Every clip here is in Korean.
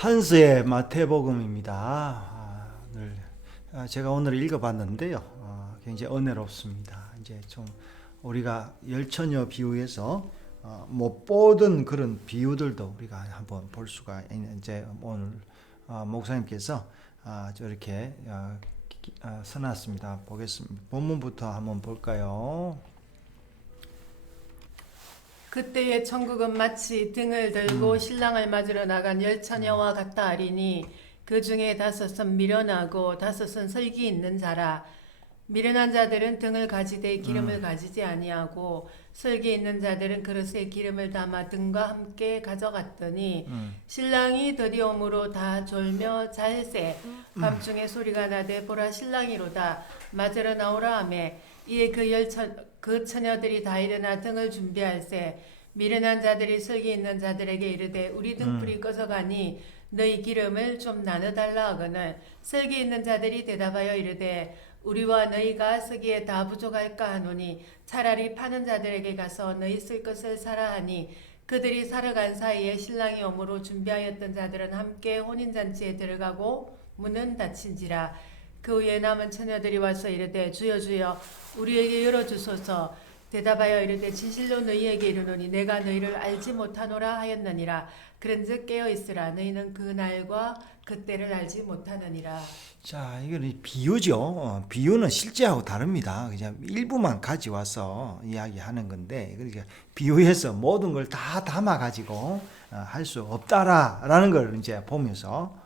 한스의 마태복음입니다. 제가 오늘 읽어봤는데요. 굉장히 은혜롭습니다. 이제 좀 우리가 열처녀 비유에서 못 보던 그런 비유들도 우리가 한번 볼 수가 있는, 이제 오늘 목사님께서 저렇게 써놨습니다. 보겠습니다. 본문부터 한번 볼까요? 그때의 천국은 마치 등을 들고 신랑을 맞으러 나간 열처녀와 같다 하리니 그 중에 다섯은 미련하고 다섯은 설기 있는 자라. 미련한 자들은 등을 가지되 기름을 가지지 아니하고 설기 있는 자들은 그릇에 기름을 담아 등과 함께 가져갔더니 신랑이 드디움으로 다 졸며 잘새 밤중에 소리가 나되 보라 신랑이로다 맞으러 나오라 하며 이에 그 처녀들이 다 일어나 등을 준비할세 미련한 자들이 설기 있는 자들에게 이르되 우리 등불이 꺼져가니 너희 기름을 좀 나눠달라 하거늘 설기 있는 자들이 대답하여 이르되 우리와 너희가 쓰기에 다 부족할까 하노니 차라리 파는 자들에게 가서 너희 쓸 것을 사라 하니 그들이 사러 간 사이에 신랑이 오므로 준비하였던 자들은 함께 혼인잔치에 들어가고 문은 닫힌지라. 그 후에 남은 처녀들이 와서 이르되 주여 주여 우리에게 열어주소서. 대답하여 이르되 진실로 너희에게 이르노니 내가 너희를 알지 못하노라 하였느니라. 그런즉 깨어있으라 너희는 그 날과 그때를 알지 못하느니라. 자, 이거는 비유죠. 비유는 실제하고 다릅니다. 그냥 일부만 가져와서 이야기하는 건데, 그러니까 비유해서 모든 걸 다 담아 가지고 할 수 없다라는 걸 이제 보면서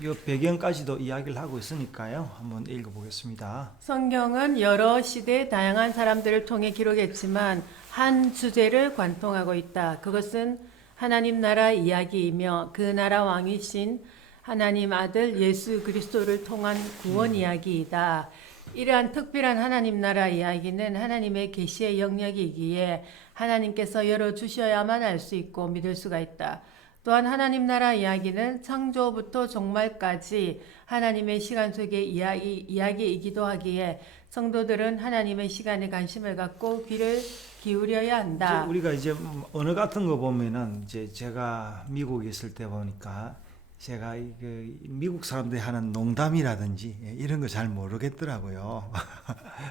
이 배경까지도 이야기를 하고 있으니까요. 한번 읽어보겠습니다. 성경은 여러 시대 다양한 사람들을 통해 기록했지만 한 주제를 관통하고 있다. 그것은 하나님 나라 이야기이며 그 나라 왕이신 하나님 아들 예수 그리스도를 통한 구원 이야기이다. 이러한 특별한 하나님 나라 이야기는 하나님의 계시의 영역이기에 하나님께서 열어주셔야만 알 수 있고 믿을 수가 있다. 또한 하나님 나라 이야기는 창조부터 종말까지 하나님의 시간 속의 이야기이기도 하기에 성도들은 하나님의 시간에 관심을 갖고 귀를 기울여야 한다. 우리가 이제 언어 같은 거 보면은 이제 제가 미국에 있을 때 보니까 제가 미국 사람들이 하는 농담이라든지 이런 거 잘 모르겠더라고요.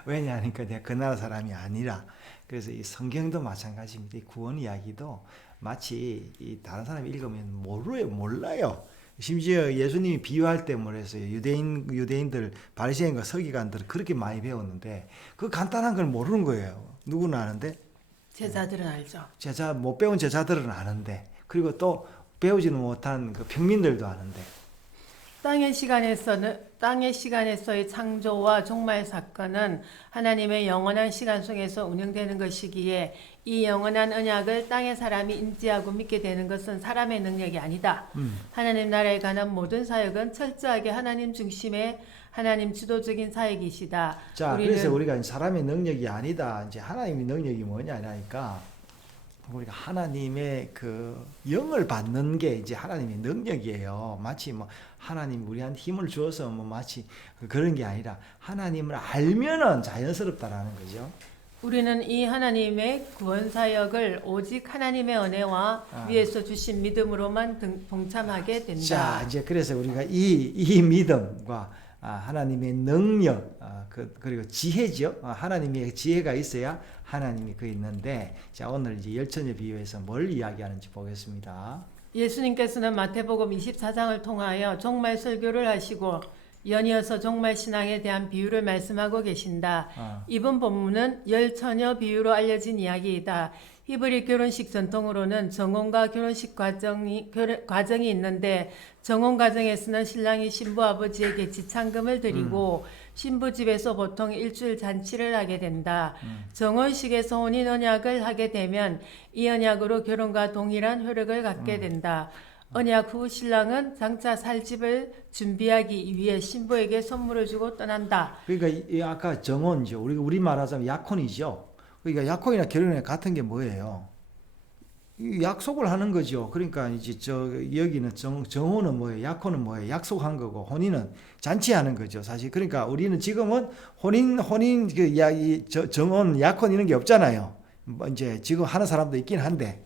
왜냐하니까 내가 그 나라 사람이 아니라. 그래서 이 성경도 마찬가지입니다. 이 구원 이야기도 마치 이 다른 사람이 읽으면 몰라요. 심지어 예수님이 비유할 때 뭐랬어요. 유대인들 바리새인과 서기관들은 그렇게 많이 배웠는데 그 간단한 걸 모르는 거예요. 누구는 아는데 제자들은 알죠. 못 배운 제자들은 아는데, 그리고 또 배우지는 못한 그 평민들도 아는데. 땅의 시간에서의 창조와 종말 사건은 하나님의 영원한 시간 속에서 운영되는 것이기에 이 영원한 언약을 땅의 사람이 인지하고 믿게 되는 것은 사람의 능력이 아니다. 하나님 나라에 관한 모든 사역은 철저하게 하나님 중심의 하나님 주도적인 사역이시다. 자, 그래서 우리가 사람의 능력이 아니다. 이제 하나님의 능력이 뭐냐니까 우리가 하나님의 그 영을 받는 게 이제 하나님의 능력이에요. 마치 뭐 하나님 우리한테 힘을 주어서 뭐 마치 그런 게 아니라 하나님을 알면은 자연스럽다라는 거죠. 우리는 이 하나님의 구원 사역을 오직 하나님의 은혜와 위에서 주신 믿음으로만 동참하게 된다. 자, 이제 그래서 우리가 이 믿음과 하나님의 능력, 그리고 지혜죠. 하나님의 지혜가 있어야 하나님이 그 있는데, 자, 오늘 이제 열처녀 비유에서 뭘 이야기하는지 보겠습니다. 예수님께서는 마태복음 24장을 통하여 종말 설교를 하시고 연이어서 종말 신앙에 대한 비유를 말씀하고 계신다. 이번 본문은 열처녀 비유로 알려진 이야기이다. 히브리 결혼식 전통으로는 정혼과 결혼식 과정이 있는데 정혼 과정에서는 신랑이 신부 아버지에게 지참금을 드리고 신부 집에서 보통 일주일 잔치를 하게 된다. 정혼식에서 혼인 언약을 하게 되면 이 언약으로 결혼과 동일한 효력을 갖게 된다. 언약 후 신랑은 장차 살 집을 준비하기 위해 신부에게 선물을 주고 떠난다. 그러니까 아까 정혼이죠. 우리 말하자면 약혼이죠. 그러니까 약혼이나 결혼이나 같은 게 뭐예요? 약속을 하는 거죠. 그러니까 이제 여기는 정혼은 뭐예요? 약혼은 뭐예요? 약속한 거고, 혼인은 잔치하는 거죠. 사실 그러니까 우리는 지금은 혼인 정혼 약혼 이런 게 없잖아요. 뭐 이제 지금 하는 사람도 있긴 한데,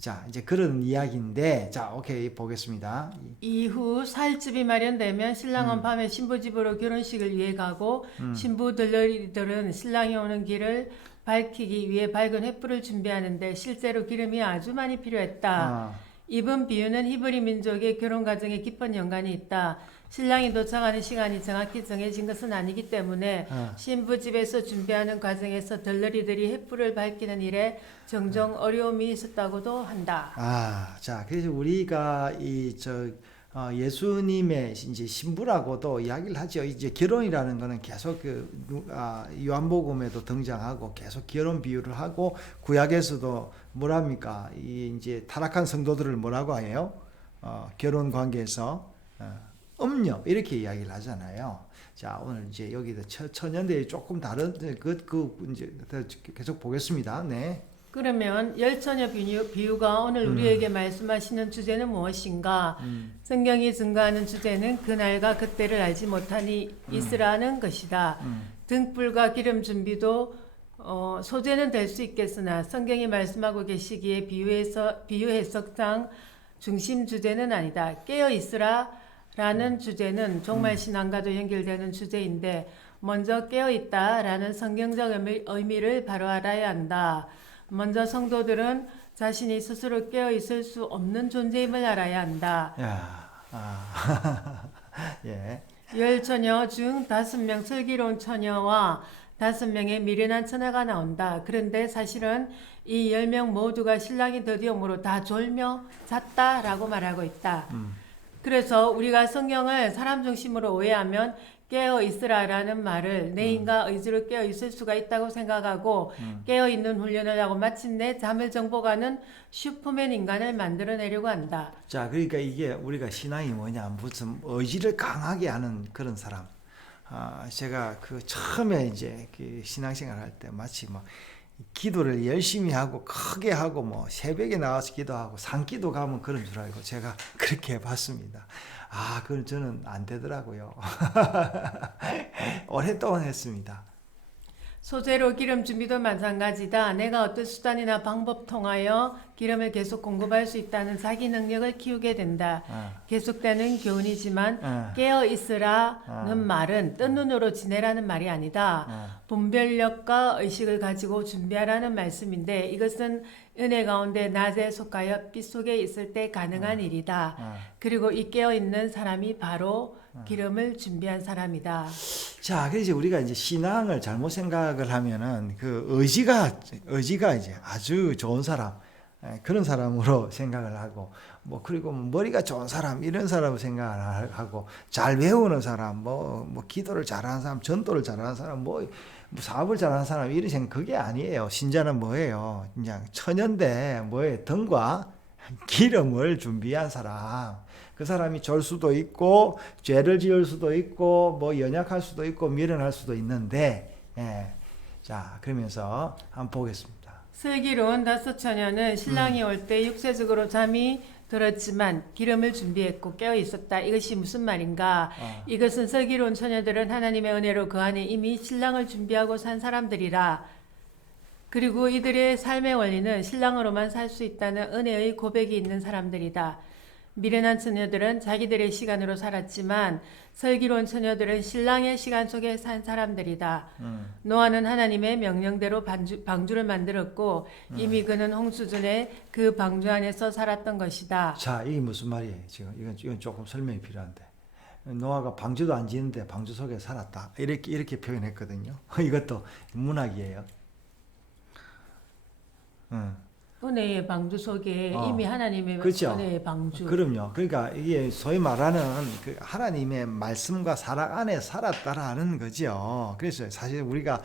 자, 이제 그런 이야기인데, 자, 오케이, 보겠습니다. 이후 살집이 마련되면 신랑은 밤에 신부 집으로 결혼식을 위해 가고 신부 들러리들은 신랑이 오는 길을 밝히기 위해 밝은 횃불을 준비하는데 실제로 기름이 아주 많이 필요했다. 어, 이번 비유는 히브리 민족의 결혼 과정에 깊은 연관이 있다. 신랑이 도착하는 시간이 정확히 정해진 것은 아니기 때문에 신부 집에서 준비하는 과정에서 들러리들이 횃불을 밝히는 일에 종종 어려움이 있었다고도 한다. 자, 그래서 우리가 예수님의 이제 신부라고도 이야기를 하죠. 이제 결혼이라는 거는 계속 요한복음에도 등장하고 계속 결혼 비유를 하고 구약에서도 뭐랍니까? 이 이제 타락한 성도들을 뭐라고 해요? 결혼 관계에서 음녀 이렇게 이야기를 하잖아요. 자, 오늘 이제 여기도 천연대에 조금 다른 이제 계속 보겠습니다. 네. 그러면 열처녀 비유가 오늘 우리에게 말씀하시는 주제는 무엇인가? 성경이 증거하는 주제는 그날과 그때를 알지 못하니 있으라는 것이다. 등불과 기름 준비도 소재는 될 수 있겠으나 성경이 말씀하고 계시기에 비유 해석상 중심 주제는 아니다. 깨어 있으라 라는 주제는 종말 신앙과도 연결되는 주제인데 먼저 깨어 있다라는 성경적 의미를 바로 알아야 한다. 먼저 성도들은 자신이 스스로 깨어 있을 수 없는 존재임을 알아야 한다. 예. 열 처녀 중 5명 슬기로운 처녀와 5명의 미련한 처녀가 나온다. 그런데 사실은 이 10명 모두가 신랑이 드디어 오므로 다 졸며 잤다라고 말하고 있다. 그래서 우리가 성경을 사람 중심으로 오해하면 깨어 있으라라는 말을 내 인과 의지로 깨어 있을 수가 있다고 생각하고 깨어 있는 훈련을 하고 마침내 잠을 정복하는 슈퍼맨 인간을 만들어내려고 한다. 자, 그러니까 이게 우리가 신앙이 뭐냐, 무슨 의지를 강하게 하는 그런 사람. 제가 처음에 이제 신앙생활 할 때 마치 뭐 기도를 열심히 하고 크게 하고 뭐 새벽에 나와서 기도하고 산기도 가면 그런 줄 알고 제가 그렇게 해봤습니다. 그건 저는 안 되더라고요. 오랫동안 했습니다. 소재로 기름 준비도 마찬가지다. 내가 어떤 수단이나 방법 통하여 기름을 계속 공급할 수 있다는 자기 능력을 키우게 된다. 계속되는 교훈이지만 깨어 있으라는 말은 뜬 눈으로 지내라는 말이 아니다. 분별력과 의식을 가지고 준비하라는 말씀인데 이것은 은혜 가운데 낮에 속하여 빛 속에 있을 때 가능한 일이다. 그리고 이 깨어 있는 사람이 바로 기름을 준비한 사람이다. 자, 그래서 우리가 이제 신앙을 잘못 생각을 하면은 그 의지가 이제 아주 좋은 사람, 그런 사람으로 생각을 하고, 뭐 그리고 머리가 좋은 사람 이런 사람으로 생각을 하고, 잘 외우는 사람, 뭐 기도를 잘하는 사람, 전도를 잘하는 사람, 뭐 사업을 잘하는 사람 이런 생각 그게 아니에요. 신자는 뭐예요? 그냥 천연대 뭐예요? 등과 기름을 준비한 사람. 그 사람이 졸 수도 있고 죄를 지을 수도 있고 뭐 연약할 수도 있고 미련할 수도 있는데 자, 그러면서 한번 보겠습니다. 슬기로운 5 처녀는 신랑이 올 때 육체적으로 잠이 들었지만 기름을 준비했고 깨어 있었다. 이것이 무슨 말인가? 이것은 슬기로운 처녀들은 하나님의 은혜로 그 안에 이미 신랑을 준비하고 산 사람들이라. 그리고 이들의 삶의 원리는 신랑으로만 살 수 있다는 은혜의 고백이 있는 사람들이다. 미련한 처녀들은 자기들의 시간으로 살았지만 슬기로운 처녀들은 신랑의 시간 속에 산 사람들이다. 노아는 하나님의 명령대로 방주를 만들었고 이미 그는 홍수 전에 그 방주 안에서 살았던 것이다. 자, 이게 무슨 말이에요? 지금 이건 조금 설명이 필요한데. 노아가 방주도 안 지는데 방주 속에 살았다. 이렇게 표현했거든요. 이것도 문학이에요. 은혜의 방주 속에 이미 하나님의 그렇죠. 은혜의 방주. 그럼요. 그러니까 이게 소위 말하는 그 하나님의 말씀과 사랑 안에 살았다라는 거죠. 그래서 사실 우리가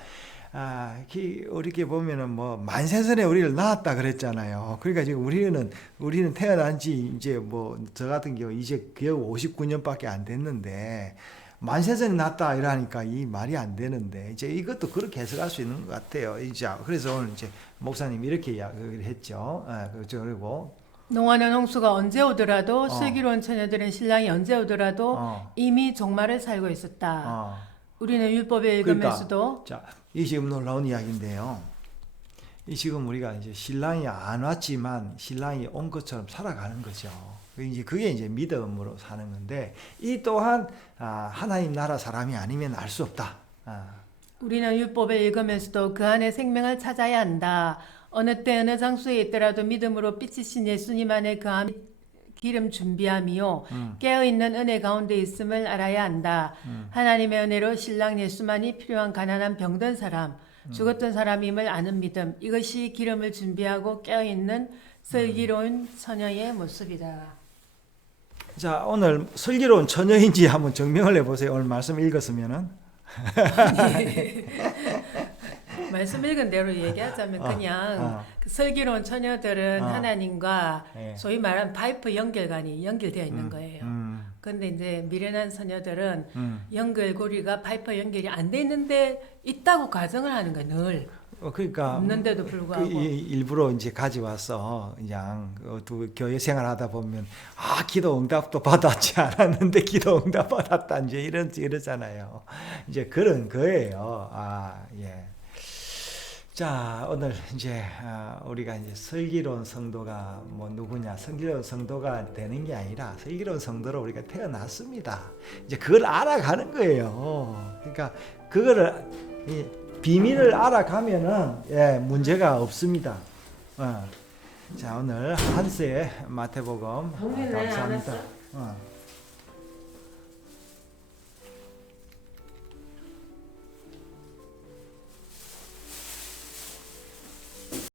이렇게 보면은 뭐 만세전에 우리를 낳았다 그랬잖아요. 그러니까 지금 우리는 태어난 지 이제 뭐 저 같은 경우 이제 겨우 59년밖에 안 됐는데 만세전에 낳았다 이러니까 이 말이 안 되는데 이제 이것도 그렇게 해석할 수 있는 것 같아요. 이제 그래서 오늘 이제 목사님 이렇게 이야기를 했죠. 그리고 노아는 홍수가 언제 오더라도 슬기로운 처녀들은 신랑이 언제 오더라도 이미 종말을 살고 있었다. 우리는 율법에 읽으면서도 자, 이 지금 놀라운 이야기인데요. 이 지금 우리가 이제 신랑이 안 왔지만 신랑이 온 것처럼 살아가는 거죠. 그게 이제 믿음으로 사는 건데 이 또한 하나님 나라 사람이 아니면 알 수 없다. 우리는 율법을 읽으면서도 그 안에 생명을 찾아야 한다. 어느 때 어느 장소에 있더라도 믿음으로 빛이신 예수님 안에 그 안에 기름 준비함이요 깨어있는 은혜 가운데 있음을 알아야 한다. 하나님의 은혜로 신랑 예수만이 필요한 가난한 병든 사람 죽었던 사람임을 아는 믿음 이것이 기름을 준비하고 깨어있는 슬기로운 처녀의 모습이다. 자, 오늘 슬기로운 처녀인지 한번 증명을 해보세요. 오늘 말씀 읽었으면은. 말씀 읽은 대로 얘기하자면 그냥 그 슬기로운 처녀들은 하나님과 예. 소위 말하는 파이프 연결관이 연결되어 있는 거예요. 근데 이제 미련한 처녀들은 연결고리가 파이프 연결이 안 돼 있는데 있다고 가정을 하는 거예요. 늘 그러니까 없는데도 불구하고 일부러 이제 가져와서 그냥 또 교회 생활하다 보면 기도 응답도 받았지 않았는데 기도 응답 받았다 이제 이러잖아요. 이제 그런 거예요. 예. 자, 오늘 이제 우리가 이제 슬기로운 성도가 뭐 누구냐? 슬기로운 성도가 되는 게 아니라 슬기로운 성도로 우리가 태어났습니다. 이제 그걸 알아가는 거예요. 그러니까 그거를 비밀을 알아가면은 문제가 없습니다. 자, 오늘 한스의 마태복음 감사합니다.